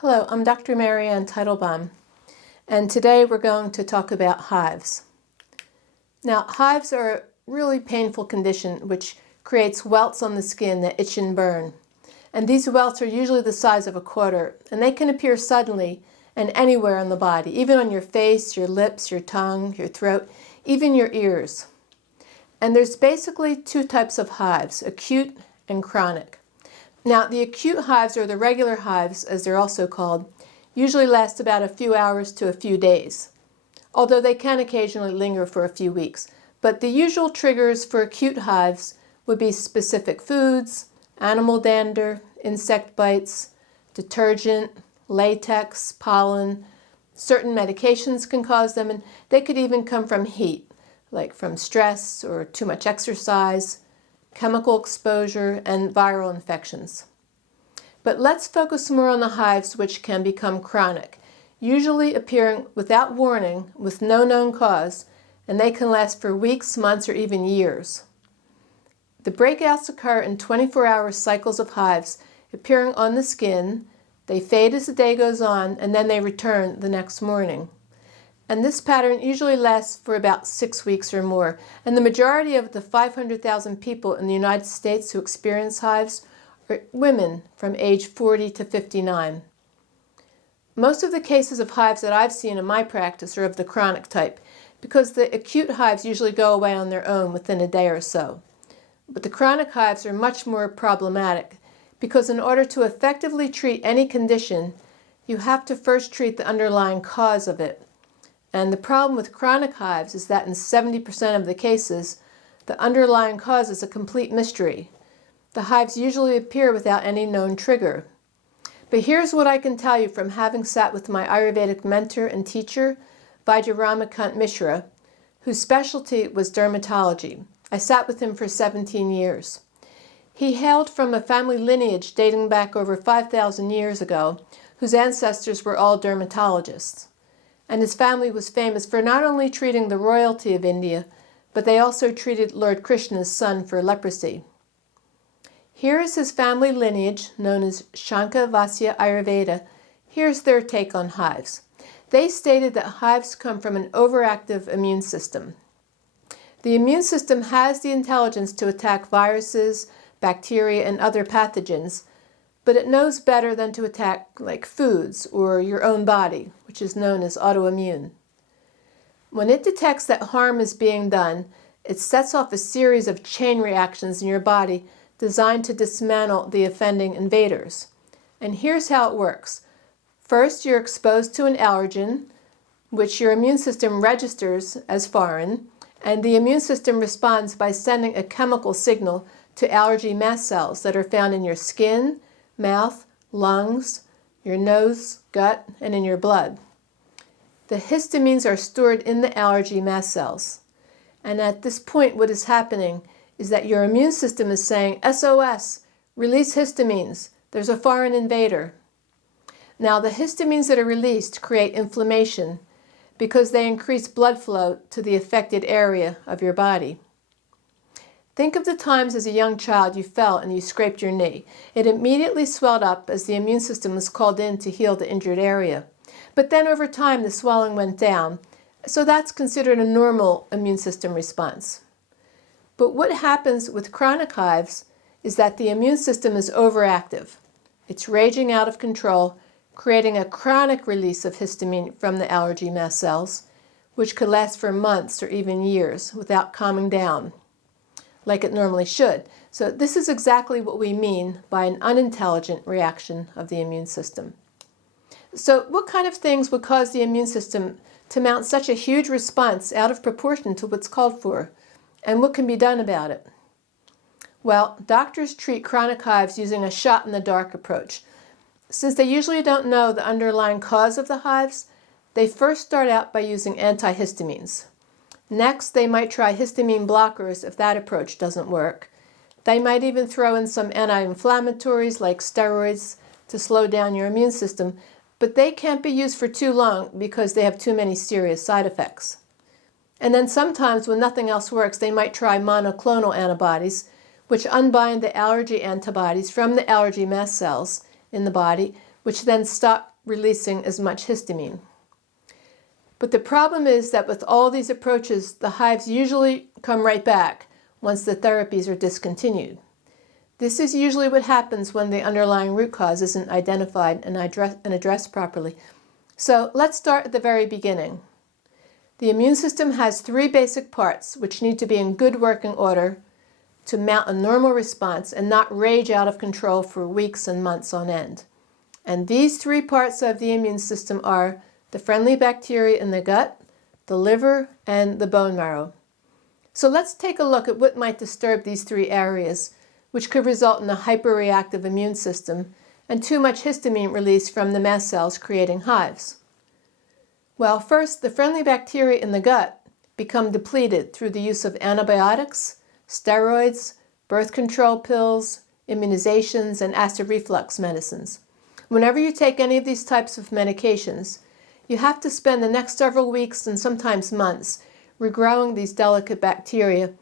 Hello, I'm Dr. Marianne Teitelbaum, and today we're going to talk about hives. Now, hives are a really painful condition which creates welts on the skin that itch and burn. And these welts are usually the size of a quarter, and they can appear suddenly and anywhere on the body, even on your face, your lips, your tongue, your throat, even your ears. And there's basically two types of hives, acute and chronic. Now, the acute hives, or the regular hives, as they're also called, usually last about a few hours to a few days, although they can occasionally linger for a few weeks. But the usual triggers for acute hives would be specific foods, animal dander, insect bites, detergent, latex, pollen. Certain medications can cause them, and they could even come from heat, like from stress or too much exercise, chemical exposure, and viral infections. But let's focus more on the hives which can become chronic, usually appearing without warning with no known cause, and they can last for weeks, months, or even years. The breakouts occur in 24-hour cycles of hives appearing on the skin. They fade as the day goes on, and then they return the next morning. And this pattern usually lasts for about 6 weeks or more. And the majority of the 500,000 people in the United States who experience hives are women from age 40 to 59. Most of the cases of hives that I've seen in my practice are of the chronic type, because the acute hives usually go away on their own within a day or so. But the chronic hives are much more problematic, because in order to effectively treat any condition, you have to first treat the underlying cause of it. And the problem with chronic hives is that in 70% of the cases, the underlying cause is a complete mystery. The hives usually appear without any known trigger. But here's what I can tell you from having sat with my Ayurvedic mentor and teacher, Vaidya Ramakant Mishra, whose specialty was dermatology. I sat with him for 17 years. He hailed from a family lineage dating back over 5,000 years ago, whose ancestors were all dermatologists. And his family was famous for not only treating the royalty of India, but they also treated Lord Krishna's son for leprosy. Here is his family lineage, known as Shankha-Vasya Ayurveda. Here's their take on hives. They stated that hives come from an overactive immune system. The immune system has the intelligence to attack viruses, bacteria, and other pathogens, but it knows better than to attack like foods or your own body, which is known as autoimmune. When it detects that harm is being done, it sets off a series of chain reactions in your body designed to dismantle the offending invaders. And here's how it works. First, you're exposed to an allergen, which your immune system registers as foreign, and the immune system responds by sending a chemical signal to allergy mast cells that are found in your skin, mouth, lungs, your nose, gut, and in your blood. The histamines are stored in the allergy mast cells. And at this point, what is happening is that your immune system is saying, SOS, release histamines. There's a foreign invader. Now, the histamines that are released create inflammation because they increase blood flow to the affected area of your body. Think of the times as a young child you fell and you scraped your knee. It immediately swelled up as the immune system was called in to heal the injured area. But then over time the swelling went down, so that's considered a normal immune system response. But what happens with chronic hives is that the immune system is overactive. It's raging out of control, creating a chronic release of histamine from the allergy mast cells, which could last for months or even years without calming down like it normally should. So this is exactly what we mean by an unintelligent reaction of the immune system. So what kind of things would cause the immune system to mount such a huge response out of proportion to what's called for? And what can be done about it? Well, doctors treat chronic hives using a shot-in-the-dark approach. Since they usually don't know the underlying cause of the hives, they first start out by using antihistamines. Next, they might try histamine blockers if that approach doesn't work. They might even throw in some anti-inflammatories like steroids to slow down your immune system, but they can't be used for too long because they have too many serious side effects. And then sometimes when nothing else works, they might try monoclonal antibodies, which unbind the allergy antibodies from the allergy mast cells in the body, which then stop releasing as much histamine. But the problem is that with all these approaches, the hives usually come right back once the therapies are discontinued. This is usually what happens when the underlying root cause isn't identified and addressed properly. So let's start at the very beginning. The immune system has three basic parts which need to be in good working order to mount a normal response and not rage out of control for weeks and months on end. And these three parts of the immune system are the friendly bacteria in the gut, the liver, and the bone marrow. So let's take a look at what might disturb these three areas, which could result in a hyperreactive immune system and too much histamine release from the mast cells creating hives. Well, first, the friendly bacteria in the gut become depleted through the use of antibiotics, steroids, birth control pills, immunizations, and acid reflux medicines. Whenever you take any of these types of medications, you have to spend the next several weeks and sometimes months regrowing these delicate bacteria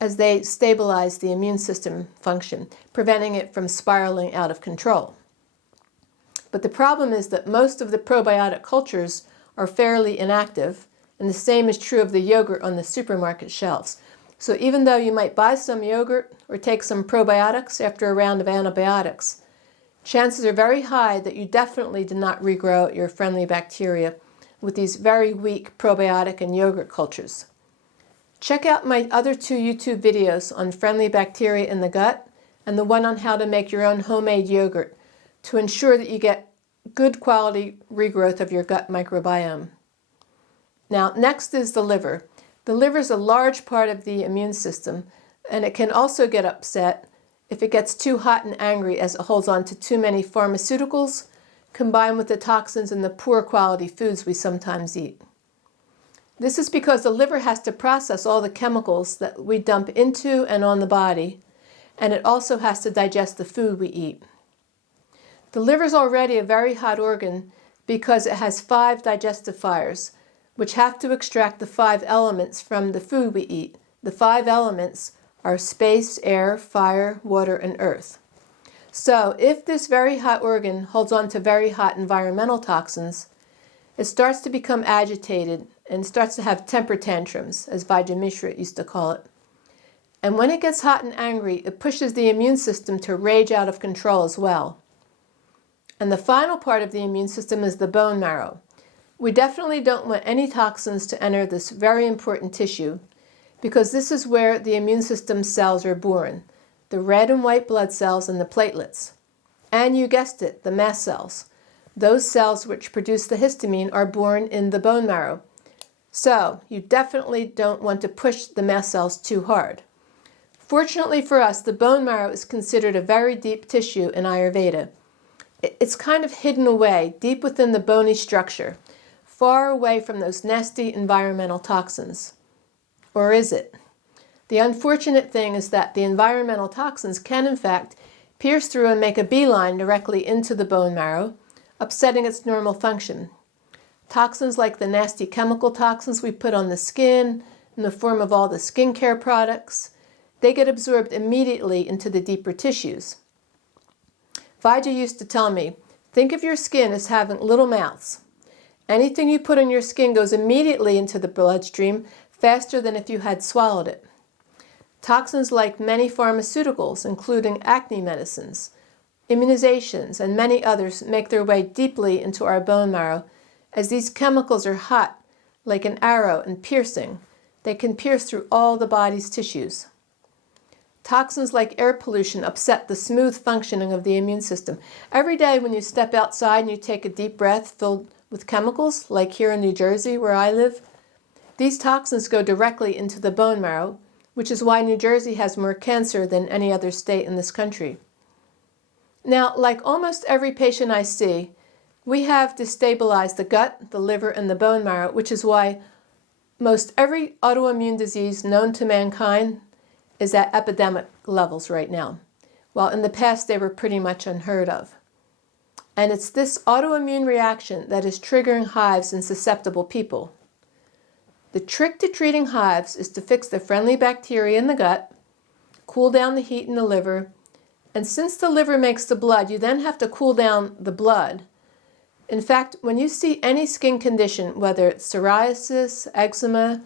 as they stabilize the immune system function, preventing it from spiraling out of control. But the problem is that most of the probiotic cultures are fairly inactive, and the same is true of the yogurt on the supermarket shelves. So even though you might buy some yogurt or take some probiotics after a round of antibiotics, chances are very high that you definitely did not regrow your friendly bacteria with these very weak probiotic and yogurt cultures. Check out my other two YouTube videos on friendly bacteria in the gut and the one on how to make your own homemade yogurt to ensure that you get good quality regrowth of your gut microbiome. Now, next is the liver. The liver is a large part of the immune system, and it can also get upset if it gets too hot and angry as it holds on to too many pharmaceuticals, combined with the toxins and the poor quality foods we sometimes eat. This is because the liver has to process all the chemicals that we dump into and on the body, and it also has to digest the food we eat. The liver is already a very hot organ because it has 5 digestive fires, which have to extract the 5 elements from the food we eat. The 5 elements are space, air, fire, water, and earth. So if this very hot organ holds on to very hot environmental toxins, it starts to become agitated and starts to have temper tantrums, as Vajra Mishra used to call it. And when it gets hot and angry, it pushes the immune system to rage out of control as well. And the final part of the immune system is the bone marrow. We definitely don't want any toxins to enter this very important tissue, because this is where the immune system cells are born, the red and white blood cells and the platelets. And you guessed it, the mast cells. Those cells which produce the histamine are born in the bone marrow. So you definitely don't want to push the mast cells too hard. Fortunately for us, the bone marrow is considered a very deep tissue in Ayurveda. It's kind of hidden away, deep within the bony structure, far away from those nasty environmental toxins. Or is it? The unfortunate thing is that the environmental toxins can, in fact, pierce through and make a beeline directly into the bone marrow, upsetting its normal function. Toxins like the nasty chemical toxins we put on the skin in the form of all the skincare products, they get absorbed immediately into the deeper tissues. Vajra used to tell me, think of your skin as having little mouths. Anything you put on your skin goes immediately into the bloodstream faster than if you had swallowed it. Toxins like many pharmaceuticals, including acne medicines, immunizations, and many others make their way deeply into our bone marrow, as these chemicals are hot, like an arrow, and piercing. They can pierce through all the body's tissues. Toxins like air pollution upset the smooth functioning of the immune system. Every day when you step outside and you take a deep breath filled with chemicals, like here in New Jersey where I live, these toxins go directly into the bone marrow, which is why New Jersey has more cancer than any other state in this country. Now, like almost every patient I see, we have destabilized the gut, the liver, and the bone marrow, which is why most every autoimmune disease known to mankind is at epidemic levels right now, while in the past they were pretty much unheard of. And it's this autoimmune reaction that is triggering hives in susceptible people. The trick to treating hives is to fix the friendly bacteria in the gut, cool down the heat in the liver, And since the liver makes the blood, you then have to cool down the blood. In fact, when you see any skin condition, whether it's psoriasis, eczema,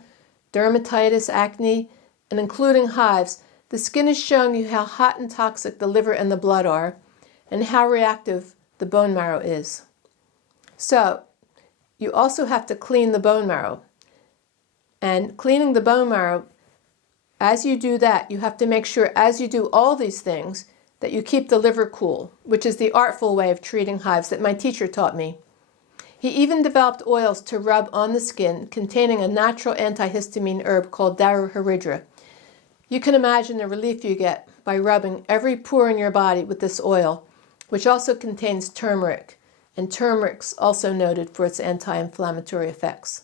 dermatitis, acne, and including hives, the skin is showing you how hot and toxic the liver and the blood are, and how reactive the bone marrow is. So, you also have to clean the bone marrow. And cleaning the bone marrow, as you do that, you have to make sure, as you do all these things, that you keep the liver cool, which is the artful way of treating hives that my teacher taught me. He even developed oils to rub on the skin containing a natural antihistamine herb called Daruharidra. You can imagine the relief you get by rubbing every pore in your body with this oil, which also contains turmeric, and turmeric's also noted for its anti-inflammatory effects.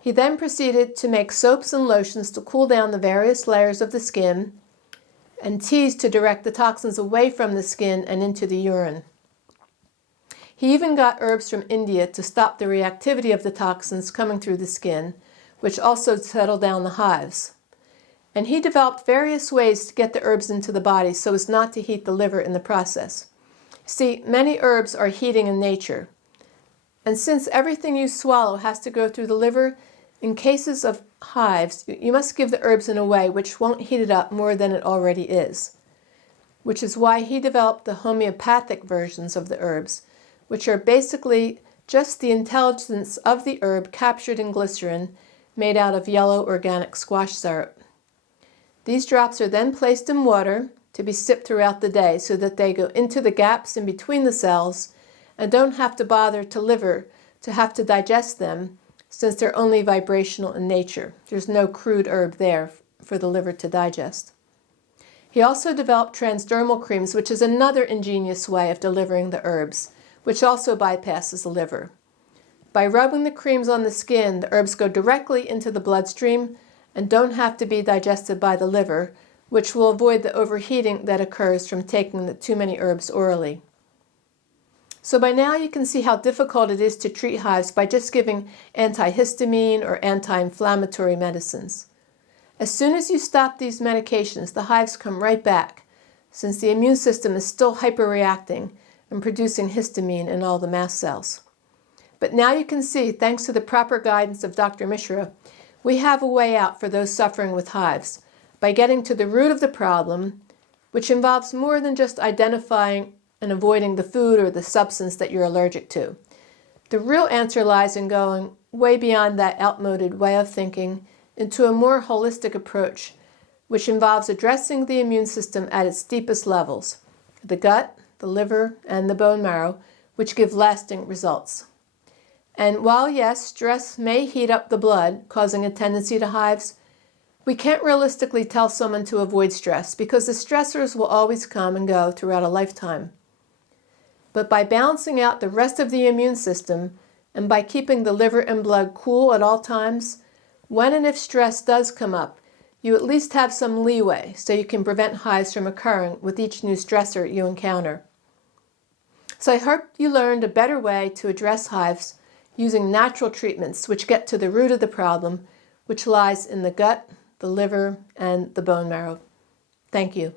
He then proceeded to make soaps and lotions to cool down the various layers of the skin, and teas to direct the toxins away from the skin and into the urine. He even got herbs from India to stop the reactivity of the toxins coming through the skin, which also settled down the hives. And he developed various ways to get the herbs into the body so as not to heat the liver in the process. See, many herbs are heating in nature. And since everything you swallow has to go through the liver, in cases of hives, you must give the herbs in a way which won't heat it up more than it already is. Which is why he developed the homeopathic versions of the herbs, which are basically just the intelligence of the herb captured in glycerin made out of yellow organic squash syrup. These drops are then placed in water to be sipped throughout the day so that they go into the gaps in between the cells and don't have to bother the liver to have to digest them, since they're only vibrational in nature. There's no crude herb there for the liver to digest. He also developed transdermal creams, which is another ingenious way of delivering the herbs, which also bypasses the liver. By rubbing the creams on the skin, the herbs go directly into the bloodstream and don't have to be digested by the liver, which will avoid the overheating that occurs from taking too many herbs orally. So by now you can see how difficult it is to treat hives by just giving antihistamine or anti-inflammatory medicines. As soon as you stop these medications, the hives come right back, since the immune system is still hyperreacting and producing histamine in all the mast cells. But now you can see, thanks to the proper guidance of Dr. Mishra, we have a way out for those suffering with hives by getting to the root of the problem, which involves more than just identifying and avoiding the food or the substance that you're allergic to. The real answer lies in going way beyond that outmoded way of thinking into a more holistic approach, which involves addressing the immune system at its deepest levels, the gut, the liver, and the bone marrow, which give lasting results. And while, yes, stress may heat up the blood, causing a tendency to hives, we can't realistically tell someone to avoid stress because the stressors will always come and go throughout a lifetime. But by balancing out the rest of the immune system and by keeping the liver and blood cool at all times, when and if stress does come up, you at least have some leeway so you can prevent hives from occurring with each new stressor you encounter. So I hope you learned a better way to address hives using natural treatments which get to the root of the problem, which lies in the gut, the liver, and the bone marrow. Thank you.